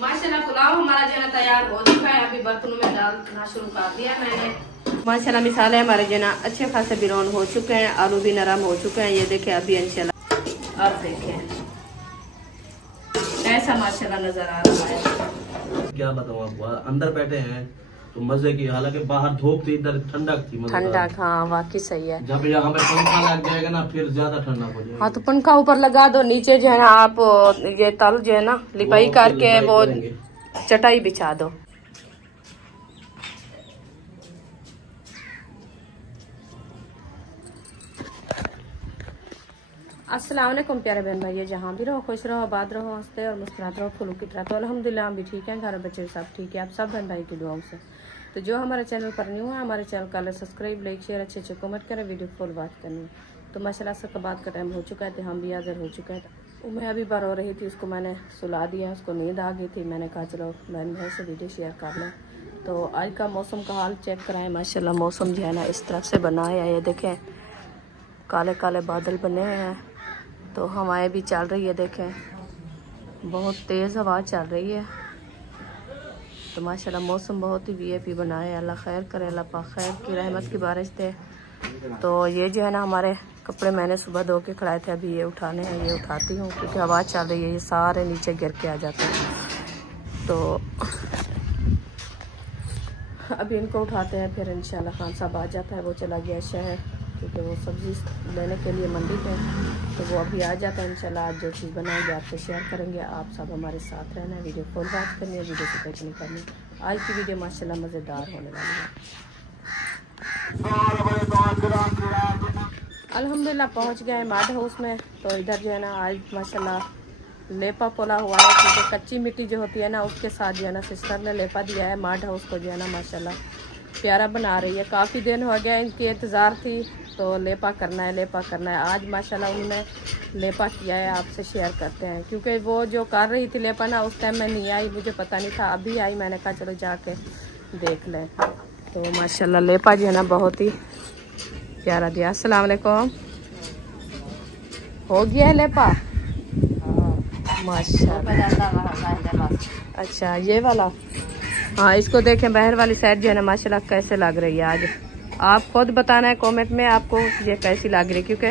माशाल्लाह पुलाव हमारा जो है तैयार हो चुका है। अभी बर्तनों में डालना शुरू कर दिया मैंने। माशाल्लाह मिसाले हमारे जो है अच्छे खासे बिरौन हो चुके हैं, आलू भी नरम हो चुके हैं। ये देखे अभी इंशाल्लाह, अब देखें ऐसा माशाल्लाह नजर आ रहा है। क्या बताऊँ आपको, अंदर बैठे हैं तो मजे की, हालांकि बाहर धूप थी, इधर ठंडक थी। ठंडक, हाँ वाकई सही है। जब यहाँ पे पंखा लग जाएगा ना फिर ज्यादा ठंडा हो जाएगा। हाँ तो पंखा ऊपर लगा दो, नीचे जो है ना आप ये तल जो है ना लिपाई करके वो चटाई बिछा दो। अस्सलाम वालेकुम प्यारे बहन भाई, जहाँ भी रहो खुश रहो, आबाद रहो, हंसते और मुस्कुराते रहो, फूलों की तरह। तो अल्हम्दुलिल्लाह हम भी ठीक हैं, घर बच्चे सब ठीक है, आप सब बहन भाई की दुआओं से। तो जो हमारे चैनल पर न्यू है, हमारे चैनल का सब्सक्राइब, लाइक, शेयर अच्छे अच्छे कमेंट करें, वीडियो फुल बात करनी है। तो माशाल्लाह से कबात का टाइम हो चुका है, तो हम भी हाजिर हो चुका है। मैं अभी बार हो रही थी, उसको मैंने सुला दिया, उसको नींद आ गई थी। मैंने कहा चलो बहन भाई से वीडियो शेयर कर लें। तो आज का मौसम का हाल चेक कराएं। माशाल्लाह मौसम जो है ना इस तरफ से बना है, ये देखें काले काले बादल बने हुए हैं। तो हवाएं भी चल रही है, देखें बहुत तेज़ हवा चल रही है। तो माशाल्लाह मौसम बहुत ही वीआईपी बना है। अल्लाह खैर करे, अल्लाह पाक खैर की रहमत की बारिश दे। तो ये जो है ना हमारे कपड़े मैंने सुबह धो के खड़ाए थे, अभी ये उठाने हैं, ये उठाती हूँ क्योंकि हवा चल रही है, ये सारे नीचे गिर के आ जाते हैं। तो अभी इनको उठाते हैं, फिर इंशाल्लाह खान साहब आ जाता है, वो चला गया शहर क्योंकि वो सब्ज़ी लेने के लिए मंडी पे, तो वो अभी आ जाता है। इंशाल्लाह आज जो चीज़ बनाएंगे आपसे शेयर करेंगे। आप सब हमारे साथ रहना है, वीडियो फुल बात करनी है, वीडियो को कट नहीं करनी। आज की वीडियो माशाल्लाह मज़ेदार होने वाली है। अल्हम्दुलिल्लाह पहुंच गए माड हाउस में। तो इधर जो है ना आज माशाल्लाह लेपा पोला हुआ है, क्योंकि कच्ची मिट्टी जो होती है ना उसके साथ जो है ना सिस्टर ने लेपा दिया है। माड हाउस को जो है ना माशाल्लाह प्यारा बना रही है। काफ़ी दिन हो गया इनकी इंतज़ार थी, तो लेपा करना है, लेपा करना है। आज माशाल्लाह उन्होंने लेपा किया है, आपसे शेयर करते हैं। क्योंकि वो जो कर रही थी लेपा ना उस टाइम मैं नहीं आई, मुझे पता नहीं था, अभी आई। मैंने कहा चलो जाके देख लें। तो माशाल्लाह लेपा जो है ना बहुत ही प्यारा दिया। अस्सलाम वालेकुम, हो गया है लेपा माशाल्लाह। अच्छा ये वाला, हाँ इसको देखें बाहर वाली साइड जो है ना माशाल्लाह कैसे लग रही है। आज आप खुद बताना है कमेंट में आपको ये कैसी लग रही है, क्योंकि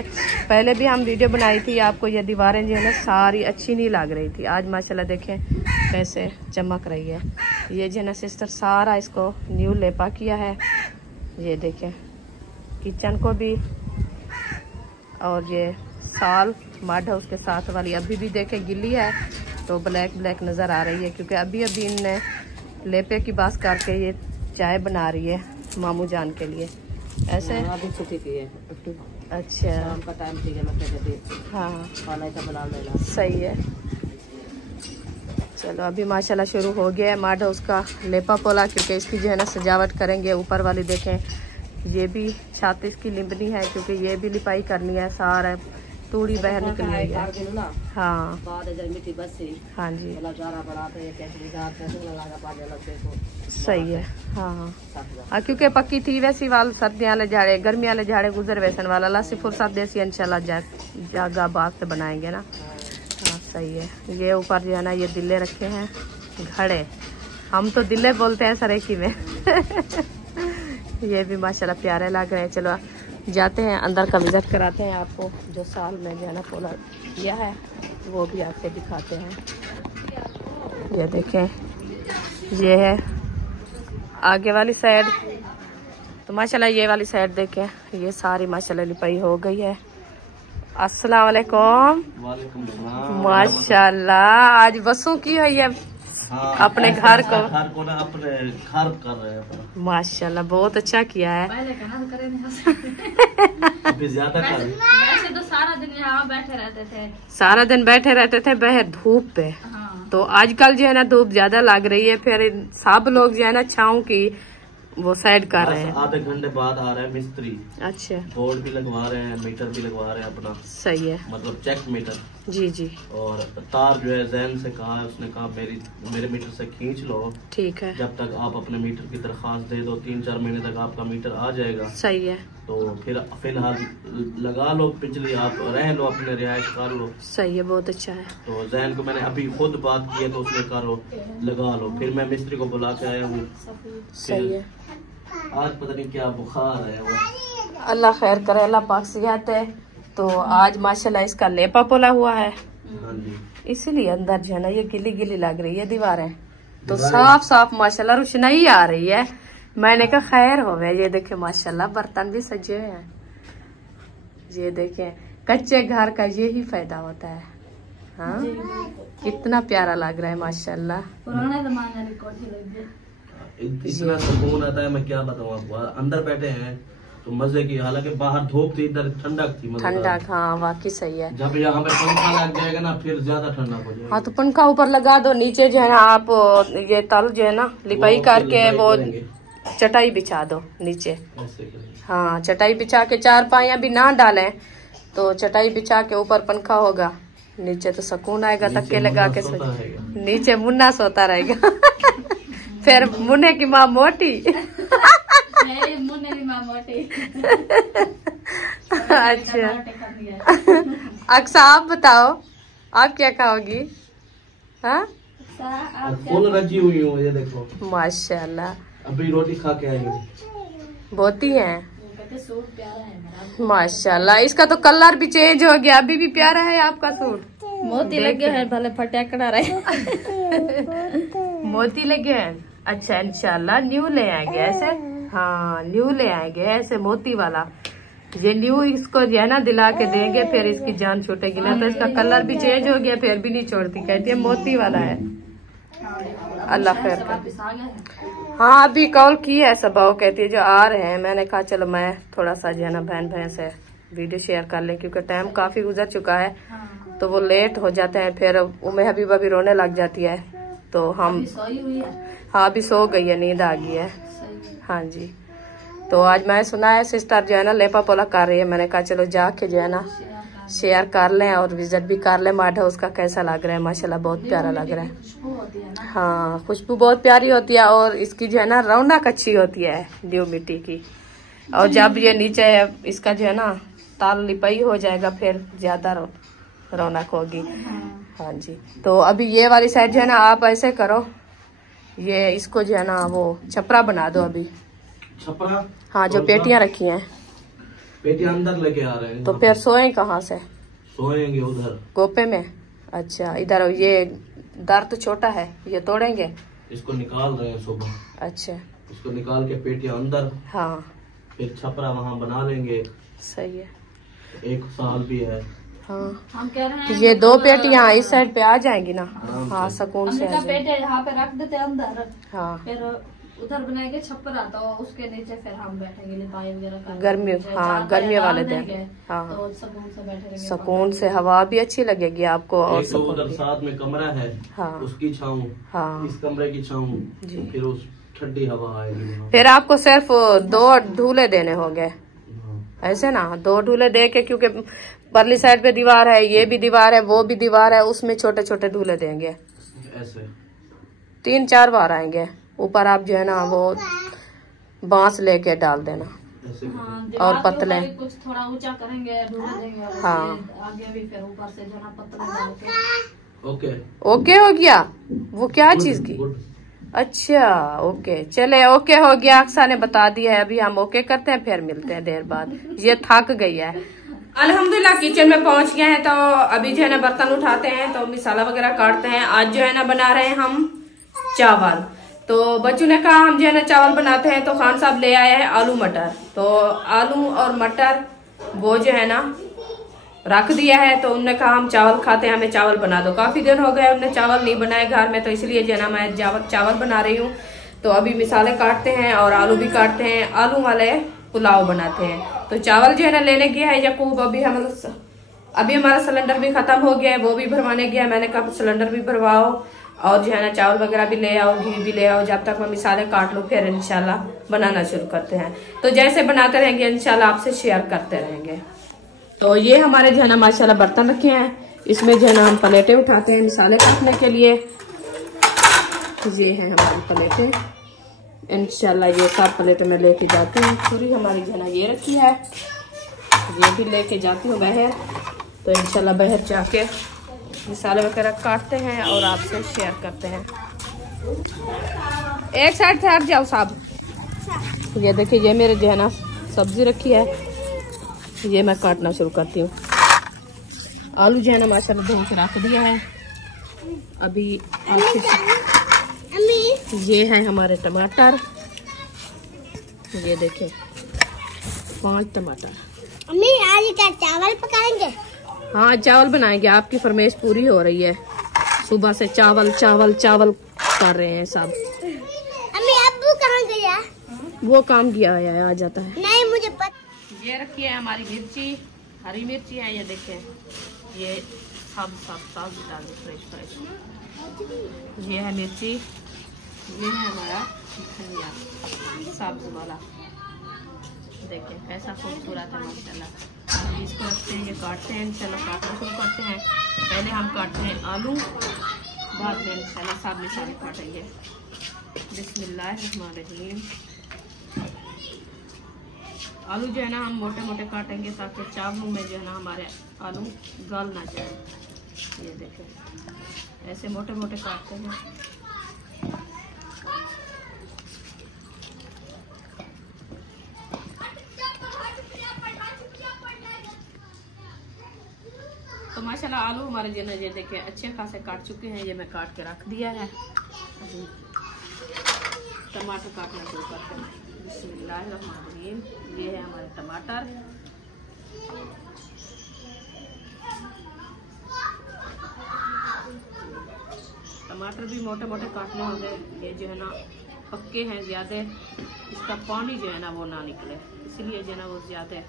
पहले भी हम वीडियो बनाई थी, आपको ये दीवारें जो है ना सारी अच्छी नहीं लग रही थी। आज माशाल्लाह देखें कैसे चमक रही है। ये जो है ना सिस्टर सारा इसको न्यू लेपा किया है। ये देखें किचन को भी, और ये साल माड हाउस के साथ वाली अभी भी देखें गिल्ली है, तो ब्लैक ब्लैक नज़र आ रही है, क्योंकि अभी अभी इनने लेपे की बात करके ये चाय बना रही है मामू जान के लिए। ऐसे अभी छुट्टी की है। अच्छा शाम का टाइम ठीक है, हाँ खाना का बना लेना सही है। चलो अभी माशाल्लाह शुरू हो गया है माड हाउस का लेपा पोला, क्योंकि इसकी जो है ना सजावट करेंगे। ऊपर वाली देखें ये भी छत इसकी लिंबनी है, क्योंकि ये भी लिपाई करनी है, सारा तूड़ी बाहर निकली हुई है। हाँ हाँ जी सही है। हाँ क्योंकि पक्की थी वैसी वाल सर्दियाँ वाले झाड़े गर्मी वाले झाड़े गुजर वैसन वाला ला सिर्फ फुर्सत देसी इंशाल्लाह जागा बाग से बनाएंगे ना। हाँ सही है। ये ऊपर जो है ना ये दिल्ले रखे हैं घड़े, हम तो दिल्ले बोलते हैं सरेकी में। ये भी माशाल्लाह प्यारे लग रहे हैं। चलो जाते हैं अंदर का विजिट कराते हैं आपको, जो साल में जो है ना पोला किया है वो भी आपको दिखाते हैं। ये देखें ये है आगे वाली साइड, तो माशाल्लाह ये वाली साइड देखें ये सारी माशाल्लाह लिपाई हो गई है। अस्सलाम वालेकुम। माशाल्लाह आज बसों की हुई है। हाँ, अपने घर को ना अपने घर कर रहे हैं। माशाल्लाह बहुत अच्छा किया है। अभी ज्यादा कर रहे हैं। वैसे तो सारा दिन यहाँ बैठे रहते थे, सारा दिन बैठे रहते थे बाहर धूप पे। हाँ। तो आजकल जो है ना धूप ज्यादा लग रही है, फिर सब लोग जो है ना छाँव की वो साइड कर रहे हैं। आधे घंटे बाद आ रहे हैं मिस्त्री। अच्छा बोर्ड भी लगवा रहे हैं, मीटर भी लगवा रहे हैं अपना। सही है, मतलब चेक मीटर। जी जी। और तार जो है जैन से कहा है, उसने कहा मेरे मीटर से खींच लो, ठीक है। जब तक आप अपने मीटर की दरख्वास्त दे दो 3-4 महीने तक आपका मीटर आ जाएगा। सही है। तो फिर फिलहाल लगा लो, पिछली आप रह लो, अपने रिहाइश कर लो। सही है, बहुत अच्छा है। तो जैन को मैंने अभी खुद बात की है, तो उसने करो लगा लो। फिर मैं मिस्त्री को बुला के आया हूँ। सही है। आज पता नहीं क्या बुखार है वो। अल्लाह खैर करे, अल्लाह पाक सियात है। तो आज माशाल्लाह इसका लेपा पोला हुआ है, हाँ जी, इसीलिए अंदर जो है ना ये गिली गिली लग रही है दीवारें, तो साफ साफ माशाल्लाह रोशनाई आ रही है। मैंने कहा खैर हो गया। ये देखे माशाल्लाह बर्तन भी सजे हुए हैं। ये देखे कच्चे घर का यही फायदा होता है। हाँ, कितना प्यारा लग रहा है माशाल्लाह। पुराना जमाना रिकॉर्ड लग इतना सुकून आता है, मैं क्या बताऊँ आपको। अंदर बैठे हैं तो मजे की, हालांकि बाहर धूप थी, इधर ठंडक थी। ठंडक, हाँ वाकई सही है। जब यहाँ पे पंखा लग जाएगा ना फिर ज्यादा ठंडक हो जाएगा। हाँ तो पंखा ऊपर लगा दो, नीचे जो है ना आप ये तल जो है ना लिपाई करके वो चटाई बिछा दो नीचे। हाँ, चटाई बिछा के, चारपाइयाँ भी ना डालें तो चटाई बिछा के ऊपर पंखा होगा, नीचे तो सुकून आएगा। तक्के लगा के नीचे मुन्ना सोता रहेगा। फिर मुन्ने की माँ मोटी। मुन्ने की माँ मोटी। अच्छा अक्सा, आप बताओ आप क्या खाओगी? हाँ, फुल रजी हुई हूँ, ये देखो माशाल्लाह। अभी रोटी खा के आई हूँ। बहुत ही है माशाल्लाह। इसका तो कलर भी चेंज हो गया, अभी भी प्यारा है आपका सूट। मोती लगे हैं, भले फटाकड़ा रहे। मोती लगे हैं। अच्छा, इंशाल्लाह न्यू ले आएंगे ऐसे। हाँ, न्यू ले आएंगे ऐसे मोती वाला। ये न्यू इसको जो है ना दिला के देंगे, फिर इसकी जान छूटेगी ना। तो इसका कलर भी चेंज हो गया, फिर भी नहीं छोड़ती, कहती है मोती वाला है। अल्लाह खैर करे। हाँ, अभी कॉल की है सबाओ, कहती है जो आ रहे हैं। मैंने कहा चलो मैं थोड़ा सा जो है ना बहन से वीडियो शेयर कर लें, क्योंकि टाइम काफी गुजर चुका है तो वो लेट हो जाते हैं। फिर उम्मे हबीबा भी रोने लग जाती है, तो हम हाँ अभी सो गई है, नींद आ गई है। हाँ जी, तो आज मैं सुना है सिस्टर जो है ना लेपा पोला कर रही है। मैंने कहा चलो जाके जो है ना शेयर कर लें और विजिट भी कर लें मार्ट हाउस का। कैसा लग रहा है? माशाल्लाह बहुत प्यारा लग रहा है। हाँ, खुशबू बहुत प्यारी होती है और इसकी जो है ना रौनक अच्छी होती है न्यू मिट्टी की। और जब ये नीचे इसका जो है ना ताल लिपाई हो जाएगा, फिर ज्यादा रौनक होगी। हाँ जी, तो अभी ये वाली साइड जो है ना आप ऐसे करो, ये इसको जो है ना वो छपरा बना दो अभी। छपरा? हाँ, जो पेटियां रखी हैं, पेटियां अंदर लेके आ रहे हैं। तो फिर सोए कहाँ से? सोएंगे उधर गोपे में। अच्छा, इधर ये दर तो छोटा है, ये तोड़ेंगे, इसको निकाल रहे हैं सुबह। अच्छा, इसको निकाल के पेटियां अंदर, हाँ फिर छपरा वहाँ बना लेंगे। सही है। 1 साल भी है। हाँ, हम कह रहे हैं ये 2 पेटियां इस साइड पे आ जाएंगी ना। हाँ, सुकून से आ जाएंगी। पेटे यहाँ पे रख देते अंदर, हाँ, फिर उधर बनाएंगे छप्पर आता है, उसके नीचे फिर हम बैठेंगे लिपाई वगैरह कर। गर्मी, हाँ गर्मी वाले दिन, हाँ तो सुकून से बैठे रहेंगे। सुकून से हवा भी अच्छी लगेगी आपको और एक तो उधर साथ में कमरा है, हाँ उसकी छाऊं, हाँ इस कमरे की छाऊं, जी। फिर उस ठंडी हवा आएगी। फिर आपको सिर्फ 2 ढूले देने होंगे ऐसे ना, 2 ढूले दे के, क्योंकि परली साइड पे दीवार है, ये भी दीवार है, वो भी दीवार है, उसमें छोटे छोटे ढूले देंगे ऐसे 3-4 बार आएंगे। ऊपर आप जो है ना वो बांस लेके डाल देना। हाँ, और पतले कुछ थोड़ा ऊंचा करेंगे, ढूंढ देंगे और हाँ आगे भी फिर ऊपर से जो ना पतले डाल के। ओके ओके हो गया। वो क्या चीज की? अच्छा ओके, चले ओके हो गया। अक्सा ने बता दिया है, अभी हम ओके करते हैं, फिर मिलते हैं देर बाद। ये थक गई है। अल्हम्दुलिल्लाह किचन में पहुंच गए हैं, तो अभी जो है ना बर्तन उठाते हैं, तो मसाला वगैरह काटते हैं। आज जो है ना बना रहे हैं हम चावल। तो बच्चों ने कहा हम जो है ना चावल बनाते हैं, तो खान साहब ले आए हैं आलू मटर। तो आलू और मटर वो जो है ना रख दिया है, तो उनने कहा हम चावल खाते हैं, हमें चावल बना दो। काफी दिन हो गए उनने चावल नहीं बनाए घर में, तो इसलिए जो है ना मैं चावल बना रही हूँ। तो अभी मसाले काटते हैं और आलू भी काटते हैं, आलू वाले पुलाव बनाते हैं। तो चावल जो है ना लेने गया है यकूब। अभी हमारा सिलेंडर भी खत्म हो गया है, वो भी भरवाने गया। मैंने कहा सिलेंडर भी भरवाओ और जो है ना चावल वगैरह भी ले आओ, घी भी ले आओ। जब तक मैं मसाले काट लूँ, फिर इंशाल्लाह बनाना शुरू करते हैं। तो जैसे बनाते रहेंगे इंशाल्लाह आपसे शेयर करते रहेंगे। तो ये हमारे जो है ना माशाल्लाह बर्तन रखे हैं, इसमें जो है ना हम प्लेटें उठाते हैं मसाले काटने के लिए। ये है हमारी प्लेटें। इंशाल्लाह ये सब प्लेटें मैं लेके जाती हूँ। पूरी हमारी जो है ना ये रखी है, ये भी लेके जाती हूँ बाहर। तो इंशाल्लाह बाहर जाके मसाले वगैरह काटते हैं और आपसे शेयर करते हैं। एक साइड से हट जाओ साहब। ये देखिए ये मेरे जो है ना सब्जी रखी है, ये मैं काटना शुरू करती हूँ। आलू जो है ना माशाल्लाह धो के रख दिया है। अभी ये है हमारे टमाटर, ये देखिए 5 टमाटर। अम्मी आज क्या चावल पकाएंगे? हाँ चावल बनाएंगे, आपकी फरमाइश पूरी हो रही है। सुबह से चावल चावल चावल कर रहे हैं सब। अम्मी अब्बू कहाँ गया? वो काम किया है, आ जाता है। नहीं मुझे पता। ये रखी है हमारी मिर्ची, हरी मिर्ची है। ये देखिए ये सब फ्रेश फ्रेश। ये है मिर्ची, ये है हमारा धनिया सब्ज वाला। देखिए कैसा खूबसूरत है माशाल्लाह। इसको रखते हैं, ये काटते हैं। इंशाल्लाह काटना शुरू करते हैं। पहले हम काटते हैं आलू, बाद में इंशाल्लाह सब मसाले काटेंगे। बिस्मिल्लाहिर्रहमानिर्रहीम। आलू जो है ना हम मोटे मोटे काटेंगे ताकि चावलों में जो है ना हमारे आलू गल ना जाए। ये देखें ऐसे मोटे मोटे काटते हैं। तो माशाल्लाह आलू हमारे जो है देखिए अच्छे खासे काट चुके हैं। ये मैं काट के रख दिया है। टमाटर काटना शुरू करते हैं। बिस्मिल्लाहिर्रहमानिर्रहीम। ये है हमारे टमाटर। टमाटर भी मोटे मोटे काटने होंगे। ये जो है ना पक्के हैं ज़्यादा, इसका पानी जो है ना वो ना निकले, इसलिए जो है ना वो ज़्यादा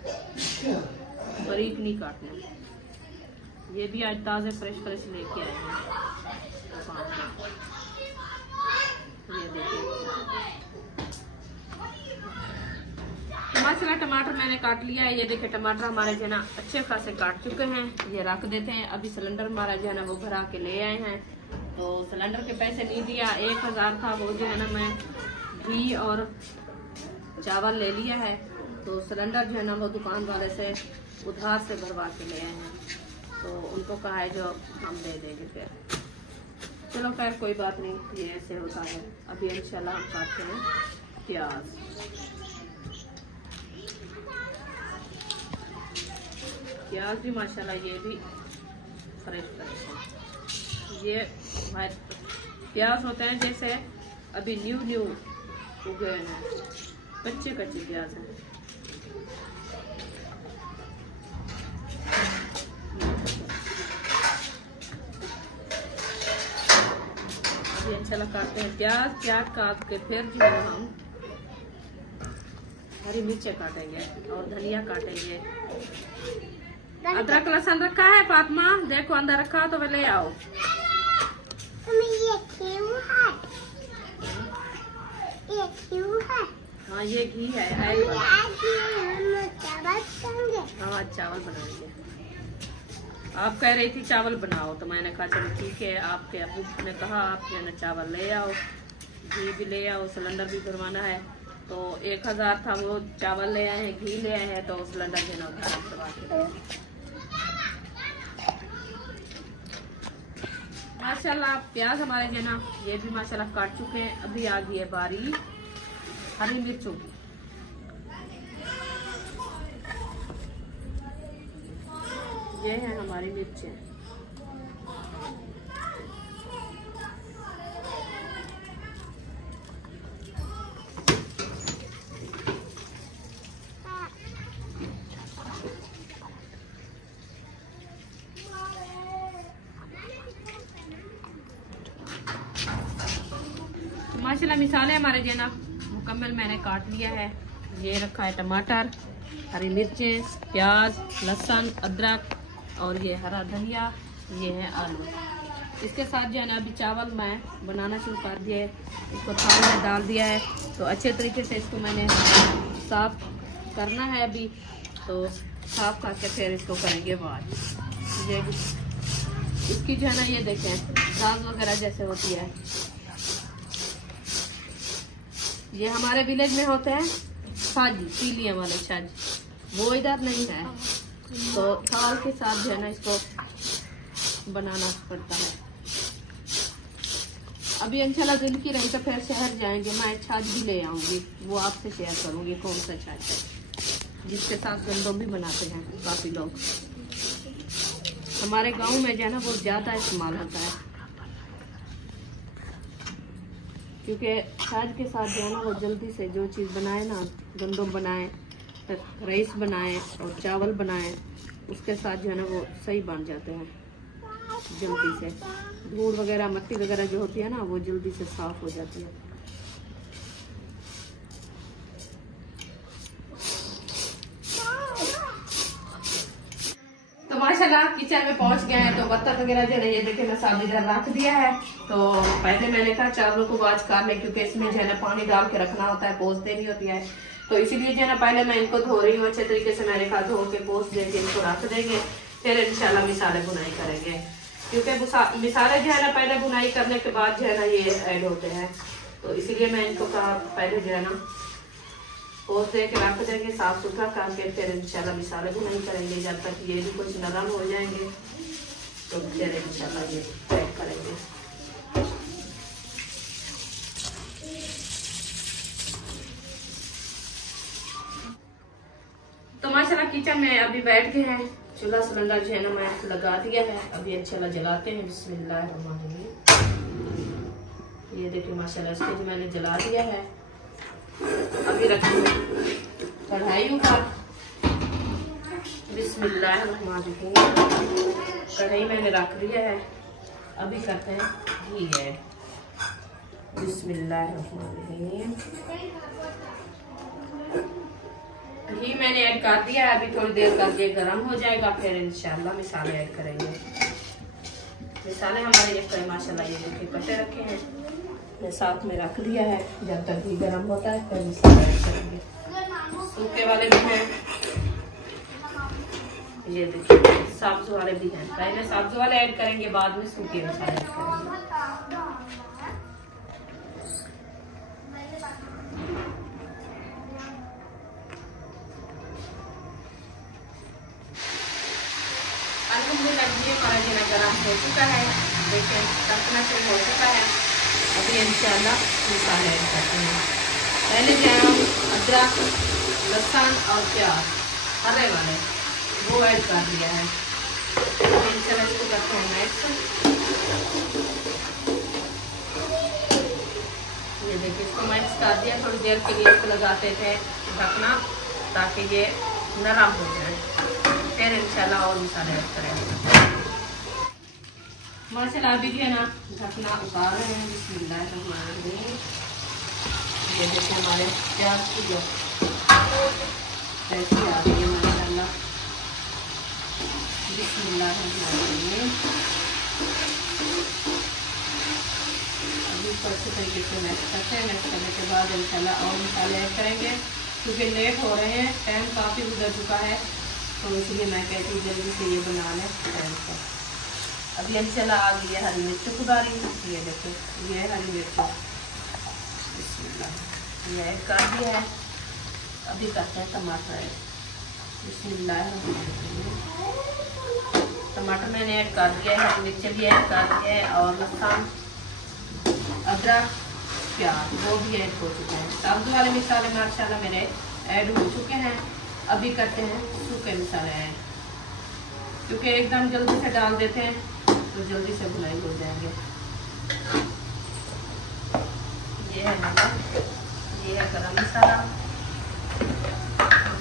बारीक नहीं काटना। ये भी आज ताज़े फ्रेश फ्रेश लेके आए हैं। ये देखिए माशाल्लाह टमाटर मैंने काट लिया है। ये देखिए टमाटर हमारे जो है ना अच्छे खासे काट चुके हैं। ये रख देते हैं। अभी सिलेंडर हमारा जो है ना वो भरा के ले आए हैं। तो सिलेंडर के पैसे नहीं दिया, 1000 था वो जो है ना मैं घी और चावल ले लिया है। तो सिलेंडर जो है ना वो दुकान वाले से उधार से भरवा के ले आए हैं। तो उनको कहा है जो हम दे देंगे फिर। चलो खैर कोई बात नहीं, ये ऐसे होता है। अभी इंशाल्लाह हम काटते हैं प्याज। प्याज भी माशाल्लाह ये भी फ्रेश फ्रेश है। ये प्याज होते हैं जैसे अभी न्यू उगे हैं, कच्चे कच्चे प्याज हैं। अभी इंशाल्लाह काटते हैं प्याज काट के फिर जो है हम हरी मिर्चें काटेंगे और धनिया काटेंगे। अदरक लहसुन रखा है फातिमा, देखो अंदर रखा तो ले आओ। ये क्यों है? ये क्यों है? हाँ ये घी है। आज हम चावल खाएंगे। हाँ चावल बनाएंगे। आप कह रही थी चावल बनाओ, तो मैंने कहा चलो ठीक है। आपके अबू ने कहा आप जो है चावल ले आओ, घी भी ले आओ, सिलेंडर भी भरवाना है। तो 1000 था वो चावल ले आए हैं, घी ले आए हैं। तो सिलेंडर जो है ना उधार करवा के। माशाल्लाह प्याज हमारे जो ना ये भी माशाल्लाह काट चुके हैं। अभी आ गई है बारी हरी मिर्चों की। ये है हमारी मिर्चें। माशाल्लाह मिसाले हमारे जो ना मुकम्मल मैंने काट लिया है। ये रखा है टमाटर, हरी मिर्चें, प्याज, लहसुन, अदरक और ये हरा धनिया, ये है आलू। इसके साथ जो है ना अभी चावल मैं बनाना शुरू कर दिया है। इसको थाल में डाल दिया है। तो अच्छे तरीके से इसको मैंने साफ करना है। अभी तो साफ करके फिर इसको करेंगे वाश। ये इसकी जो है ना ये देखें दाग वगैरह जैसे होती है। ये हमारे विलेज में होते हैं छाजी, पीलिया वाले छाजी, वो इधर नहीं है, तो थाल के साथ जो है ना इसको बनाना पड़ता है। अभी इंशाल्लाह दिन की रही तो फिर शहर जाएंगे, मैं छाछ भी ले आऊंगी, वो आपसे शेयर करूंगी कौन सा छाछ है, जिसके साथ गंदम भी बनाते हैं काफी लोग। हमारे गांव में जो है ना बहुत ज्यादा इस्तेमाल होता है, क्योंकि छाछ के साथ जो है ना वो जल्दी से जो चीज़ बनाए ना, गंदम बनाए, राइस बनाए और चावल बनाए, उसके साथ जो है ना वो सही बन जाते हैं जल्दी से। धूल वगैरह मिट्टी वगैरह जो होती है ना वो जल्दी से साफ हो जाती है। तो माशाल्लाह किचन में पहुंच गए हैं। तो बर्तन वगैरह जो है ये देखिए मैं साथ इधर रख दिया है। तो पहले मैंने कहा चावलों को वॉश कर ले, क्योंकि इसमें जो है ना पानी डाल के रखना होता है, पोंछ देनी होती है, तो इसीलिए जो है ना पहले मैं इनको धो रही हूँ अच्छे तरीके से। मैंने कहा धो के पोंछ देके इनको रख देंगे, फिर इंशाल्लाह मिसाले बुनाई करेंगे, क्योंकि मिसाले जो है ना पहले बुनाई करने के बाद जो है ना ये ऐड होते हैं, तो इसीलिए मैं इनको कहा पहले जो है ना पोंछ दे के रख देंगे, साफ सुथरा करके फिर इंशाल्लाह मिसाले बुनाई करेंगे। जब तक ये भी कुछ नरम हो जाएंगे तो फिर इंशाल्लाह ये पैक करेंगे। तो माशाल्लाह किचन में अभी बैठ गए हैं, चूल्हा सिलेंडर जो है ना मैं लगा दिया है, अभी इंशाल्लाह जलाते हैं। बिस्मिल्लाहिर्रहमानिर्रहीम। ये देखिए माशाल्लाह इसको जो मैंने जला दिया है। अभी रखूंगी कढ़ाई ऊपर। बिस्मिल्लाहिर्रहमानिर्रहीम। कढ़ाई मैंने रख दिया है, अभी करते हैं घी ऐड। बिस्मिल्लाहिर्रहमानिर्रहीम। घी मैंने ऐड कर दिया है, अभी थोड़ी देर तक ये गर्म हो जाएगा, फिर इंशाल्लाह मिसाले ऐड करेंगे। मिसाले हमारे ये माशाल्लाह ये देखिए कटे रखे हैं, मैं साथ में रख दिया है। जब तक घी गर्म होता है फिर मिसाले ऐड करेंगे। सूखे वाले भी हैं, ये देखिए सब्ज वाले भी हैं, पहले सब्ज वाले ऐड करेंगे, बाद में सूखे मसाले ऐड करेंगे। हमारा जीना गर्म हो चुका है, देखिए पकना शुरू हो चुका है। अभी इंशाल्लाह मसाले ऐड करते हैं। पहले जो है अदरक, लहसुन और प्याज हरे वाले वो ऐड कर दिया है। अभी इंशाल्लाह इसको करते हैं मिक्स। ये देखिए इसको मिक्स कर दिया, थोड़ी देर के लिए इसको लगाते थे ढकना, ताकि ये नरम हो जाए, फिर इंशाल्लाह और मसाले ऐड करेंगे। माशाल्लाह अभी जो है ना ढकना उतार रहे हैं। बिस्मिल्लाहिर्रहमानिर्रहीम। ये देखिए हमारे प्याज की जो ऐसी आ रही है माशाल्लाह। बिस्मिल्लाहिर्रहमानिर्रहीम। अभी इसको अच्छे तरीके से मिक्स करते हैं। मिक्स करने के बाद इंशाल्लाह और मसाले ऐड करेंगे, क्योंकि लेट हो रहे हैं, टाइम काफ़ी गुजर चुका है, तो इसलिए मैं कहती हूँ जल्दी से ये बना लें टाइम पर। अभी इंशाल्लाह आ गई है हरी मिर्च खुदारी, ये देखो ये हरी मिर्च ये ऐड कर दिया है। अभी करते हैं टमाटर ऐड। बिस्मिल्लाहिर्रहमानिर्रहीम। टमाटर मैंने ऐड कर दिया है, हरी मिर्च भी ऐड कर दिया है, और लहसुन, अदरक, प्याज वो भी ऐड हो चुके हैं। सब्ज वाले मसाले माशाल्लाह मेरे ऐड हो चुके हैं। अभी करते हैं सूखे मसाले ऐड, क्योंकि एकदम जल्दी से डाल देते हैं तो जल्दी से भुनाई हो जाएंगे। ये है नमक, ये है गरम मसाला,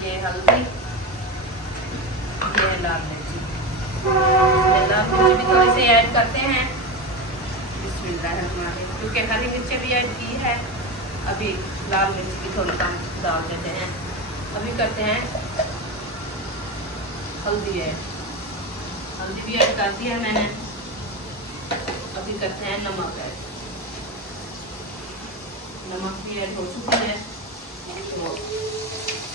ये हल्दी, ये है लाल मिर्ची। लाल मिर्ची भी थोड़ी सी ऐड करते हैं। बिस्मिल्लाहिर्रहमानिर्रहीम। क्योंकि हरी मिर्ची भी ऐड की है, अभी लाल मिर्च की थोड़ी कम डाल देते हैं। अभी करते हैं हल्दी ऐड। हल्दी भी ऐड कर दी है मैंने। अभी करते हैं नमक ऐड। नमक भी ऐड हो चुका है, तो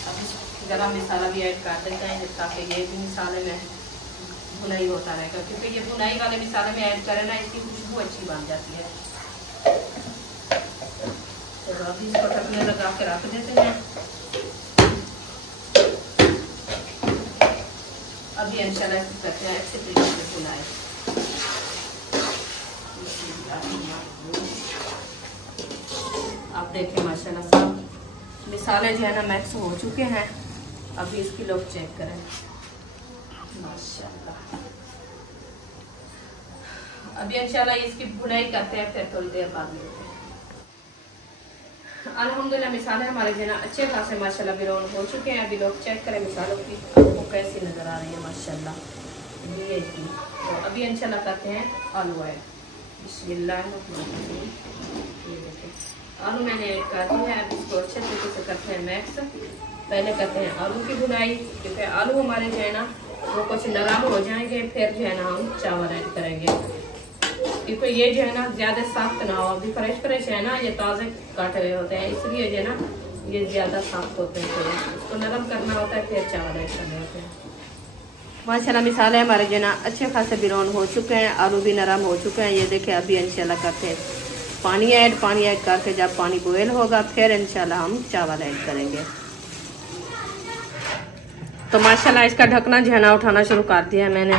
अभी गरम मसाला भी ऐड कर देते हैं, ताकि ये भी मसाले में भुनाई होता रहेगा, क्योंकि ये भुनाई वाले मसाले में ऐड करें ना, इसकी खुशबू अच्छी बन जाती है। तो अभी इसको ढकने लगा के रख देते हैं। अभी इंशाल्लाह करते हैं अच्छे तरीके से भुनाई। आप देखें माशाल्लाह सब मसाले जो है ना मिक्स हो चुके हैं। अभी इसकी लोग चेक करें माशाल्लाह। अभी इंशाल्लाह इसकी भुनाई करते हैं, फिर थोड़ी देर बाद मिलते हैं। अल्हम्दुलिल्लाह मसाले हमारे जो ना अच्छे खासे माशाल्लाह ब्राउन हो चुके हैं। अभी लोग चेक करें मसालों की वो कैसी नजर आ रही है माशाल्लाह। ये की तो अभी इंशाल्लाह करते हैं आलू ऐड। बिस्मिल्लाह। ये देखिए आलू मैंने ऐड कर दिया है। अब इसको अच्छे तरीके से करते हैं मिक्स। पहले करते हैं आलू की भुनाई, क्योंकि आलू हमारे जो है ना वो कुछ नरम हो जाएंगे, फिर जो है ना हम चावल ऐड करेंगे, क्योंकि ये जो है ना ज्यादा सख्त ना हो। अभी फ्रेश है ना, ये ताज़े काटे हुए होते हैं, इसलिए जो है ना ये ज्यादा सख्त होते हैं, तो इसको नरम करना होता है, फिर चावल ऐड करने होते हैं। माशाल्लाह मसाले हमारे जो है ना अच्छे खासे ब्राउन हो चुके हैं, आलू भी नरम हो चुके हैं। ये देखिए अभी इंशाल्लाह करते हैं पानी ऐड करके जब पानी बॉयल होगा फिर इंशाल्लाह हम चावल ऐड करेंगे। तो माशाल्लाह इसका ढकना जो है ना उठाना शुरू कर दिया है मैंने।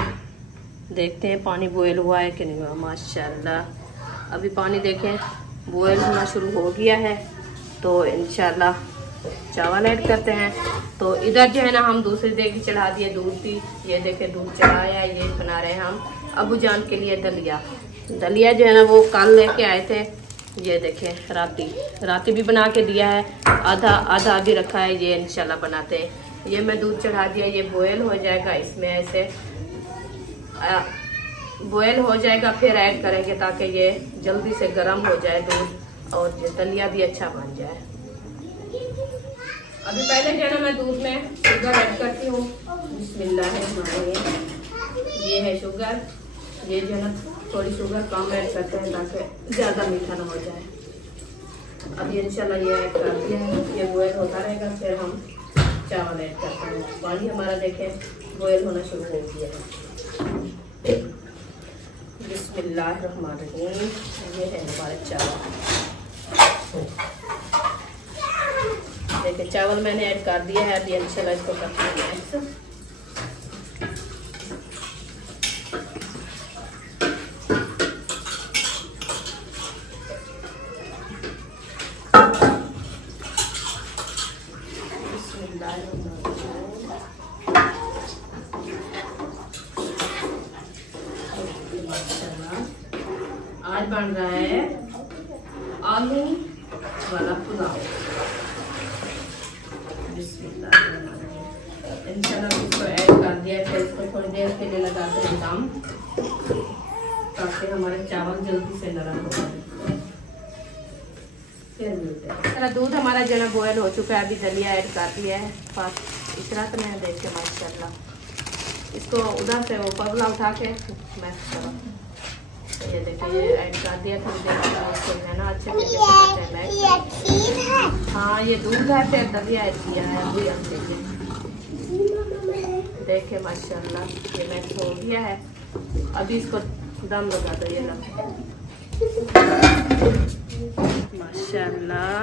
देखते हैं पानी बॉयल हुआ है कि नहीं हुआ। माशाल्लाह अभी पानी देखें बॉयल होना शुरू हो गया है। तो इंशाल्लाह चावल ऐड करते हैं। तो इधर जो है ना हम दूसरी देगी चढ़ा दिए दूध की। ये देखें दूध चढ़ाया, ये बना रहे हैं हम अबू जान के लिए दलिया। दलिया जो है ना वो कल लेके आए थे। ये देखें राती भी बना के दिया है, आधा भी रखा है। ये इंशाल्लाह बनाते हैं। ये मैं दूध चढ़ा दिया, ये बॉयल हो जाएगा, इसमें ऐसे बॉयल हो जाएगा, फिर ऐड करेंगे ताकि ये जल्दी से गर्म हो जाए दूध और ये दलिया भी अच्छा बन जाए। अभी पहले जो है ना मैं दूध में शुगर ऐड करती हूँ। बिस्मिल्लाह। ये है शुगर। ये जो है ना थोड़ी शुगर कम ऐड करते हैं ताकि ज़्यादा मीठा ना हो जाए। अभी इंशाल्लाह ये ऐड कर दिया है, ये बॉयल होता रहेगा, फिर हम चावल ऐड करते हैं। पानी हमारा देखें बॉयल होना शुरू हो गया है। बिस्मिल्लाहिर्रहमानिर्रहीम। ये है हमारे चावल। देखिए चावल मैंने ऐड कर दिया है। अभी इंशाल्लाह इसको करते हैं मिक्स। आज बन रहा है आलू वाला पुलाव। इंशाल्लाह इसको ऐड कर दिया, फिर इसको थोड़ी देर के लिए लगाते हैं दम, ताकि हमारे चावल जल्दी से नरम हो जाए। फिर मिलते हैं। दूध हमारा जो है बॉयल हो चुका है। अभी दलिया ऐड कर दिया है। इतना तो मैं देख के माशाल्लाह इसको उधर से वो पगला उठा के मैश करो। ये देखिए ये ऐड कर दिया। थोड़ी देर इसको है ना अच्छे तरीके से करते हैं। हाँ ये दूध है, फिर दलिया ऐड किया है। अभी हम देखे माशाल्लाह ये मैश हो गया है। अभी इसको दम लगा दो। ये लगा माशाल्लाह।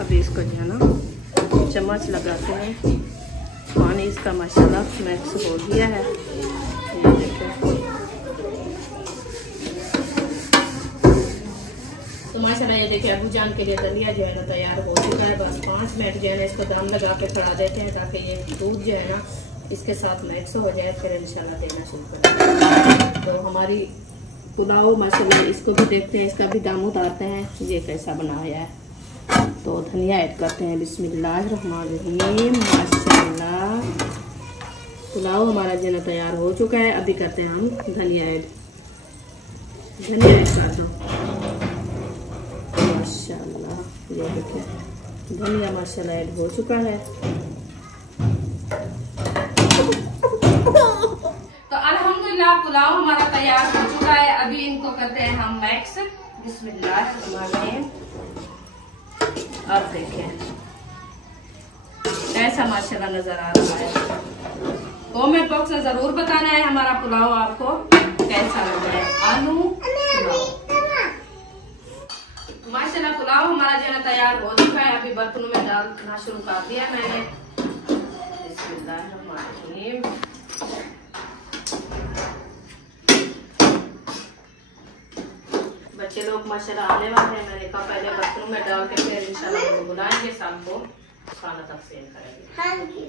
अभी इसको जो है ना चम्मच लगाते हैं। पानी इसका माशाल्लाह मिक्स हो गया है। ये देखिए तो माशाल्लाह ये देखिए अबू जान के लिए दलिया जो है ना तैयार हो चुका है। बस 5 मिनट जो है ना इसको दम लगा के चढ़ा देते हैं, ताकि ये दूध जो है ना इसके साथ मिक्स हो जाए, फिर इंशाल्लाह देना शुरू करें। तो हमारी पुलाव माशाल्लाह इसको भी देखते हैं, इसका भी दाम उतारते हैं ये कैसा बनाया है। तो धनिया ऐड करते हैं। बिस्मिल्लाहिर्रहमानिर्रहीम। माशाल्लाह पुलाव हमारा जो है तैयार हो चुका है। अभी करते हैं हम धनिया ऐड। धनिया ऐड कर दो माशाल्लाह। ये देखिए धनिया माशाल्लाह ऐड हो चुका है। तो अल्हम्दुलिल्लाह पुलाव हमारा तैयार हो चुका है। अभी इनको करते हैं हम मिक्स। बिस्मिल्लाहिर्रहमानिर्रहीम। अब देखें ऐसा माशाल्लाह नजर आ रहा है। कमेंट बॉक्स में जरूर बताना है हमारा पुलाव आपको कैसा लग रहा है। आलू पुलाव, माशाल्लाह पुलाव हमारा जो है तैयार हो चुका है। अभी बर्तनों में डालना शुरू कर दिया मैंने। बिस्मिल्लाहिर्रहमानिर्रहीम। बच्चे लोग माशाल्लाह आने वाले हैं, मैंने कहा पहले बर्तनों में डाल के फिर इंशाल्लाह बुलाएंगे, शाम को खाना तकसीम करेंगे। हाँ जी।